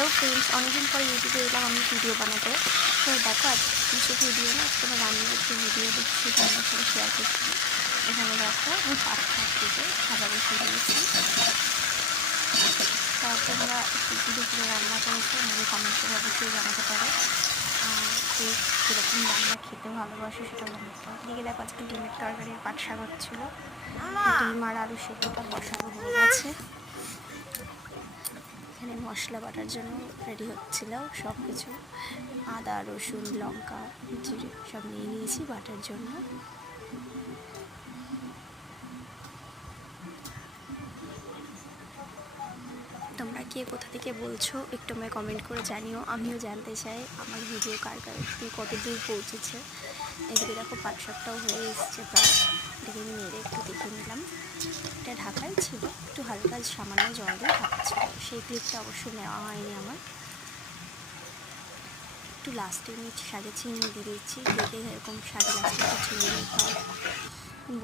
Hello friends, অনেকদিন পরে ইউটিউবে এলাম আমি ভিডিও বানাতে। তো দেখো আজকে কিছু ভিডিও না, আজকে আমার রান্নার একটু ভিডিও দেখছি, তোমাদের সাথে শেয়ার করছি। এখানে দেখো আমি পাট শাক থেকে ভাজা বসিয়ে দিয়েছি। তা তোমরা দুপুরে রান্না করেছো আমাকে কমেন্ট করে অবশ্যই জানাতে পারো। আর কেউ কীরকম রান্না খেতে ভালোবাসো সেটা জানাতে পারো। দিকে দেখো আজকে ডিমের তরকারির পাট শাক হচ্ছিলো, ডিম আর আলু সেদ্ধটা বসানো হয়ে গেছে। এখানে মশলা বাটার জন্য রেডি হচ্ছিল সব কিছু, আদা রসুন লঙ্কা জিরে সব নিয়ে নিয়েছি বাটার জন্য। তোমরা কে কোথা থেকে বলছো একটু আমায় কমেন্ট করে জানিও, আমিও জানতে চাই আমার ভিডিও কার কার কত দূর পৌঁছেছে। এদিকে দেখো পাট শাকটাও হয়ে এসছে প্রায়, এটাকে আমি নেড়ে একটু দেখে নিলাম। এটা ঢাকাই ছিল, একটু হালকা সামান্য জল দিয়ে ঢাকা ছিল, সেই ক্লিপটা অবশ্য নেওয়া হয়নি আমার। একটু লাস্টে আমি শাকে চিনি দিয়ে দিচ্ছি, দেখে এরকম শাকে লাস্টে একটু চিনি দিয়ে খাও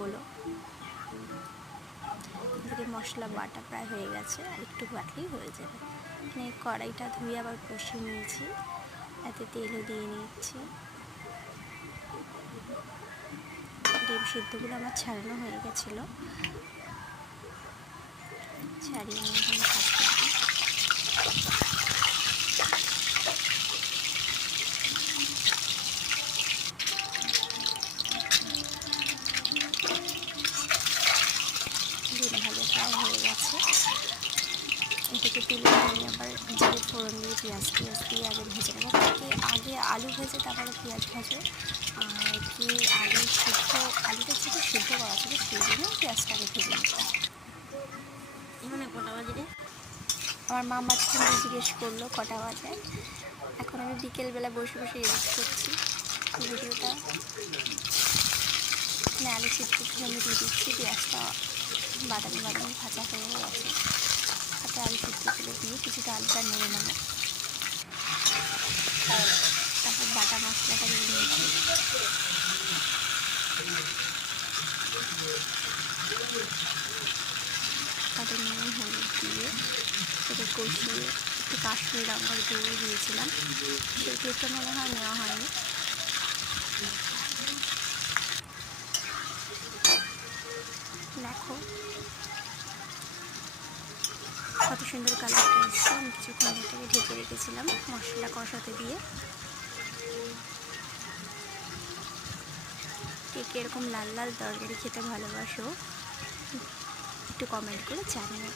বলো। এদিকে মশলা বাটা প্রায় হয়ে গেছে, আর একটু বাটলেই হয়ে যাবে। এখানে কড়াইটা ধুয়ে আবার কষিয়ে নিয়েছি, এতে তেলও দিয়ে নিচ্ছি। ডিম সিদ্ধগুলো আমার ছাড়ানো হয়ে গেছিলো, ছাড়িয়ে নিয়ে এখানে ডিম ভাজা প্রায় হয়ে গেছে। এটাকে তুলে আমি আবার জিরে ফোড়ন দিয়ে পেঁয়াজ দিয়ে আগে ভেজে নেবো। আগে আলু ভেজে তারপরে পেঁয়াজ ভাজে, আর কি আলু সিদ্ধ, আলুটা ছিল সিদ্ধ করা ছিল, সেই জন্য পেঁয়াজটাকে ভেজে নিতাম। মানে কটা বাজে রে? আমার মা মাঝখানে জিজ্ঞেস করলো কটা বাজে। এখন আমি বিকেলবেলা বসে বসে এডিট করছি ভিডিওটা। এখানে আলু সিদ্ধগুলো আমি দিয়ে দিচ্ছি, পেঁয়াজটা বাদামি বাদামি ভাজা হয়ে গেছে, তাতে আলু সিদ্ধগুলো দিয়ে কিছুটা আলুটা নেড়ে নেবো। তারপর বাটা মশলাটা দিয়ে নিয়েছি, তাতে নুন হলুদ দিয়ে সেটা কষিয়ে একটু কাশ্মীরি লঙ্কার গুঁড়ো দিয়েছিলাম, সেই ক্লিপটা মনে হয় নেওয়া হয়নি। দেখো কত সুন্দর কালারটা এসছে। আমি কিছুক্ষণ এটাকে ঢেকে রেখেছিলাম মশলা কষাতে দিয়ে। কে কে এরকম লাল লাল তরকারি খেতে ভালোবাসো একটু কমেন্ট করে জানিও।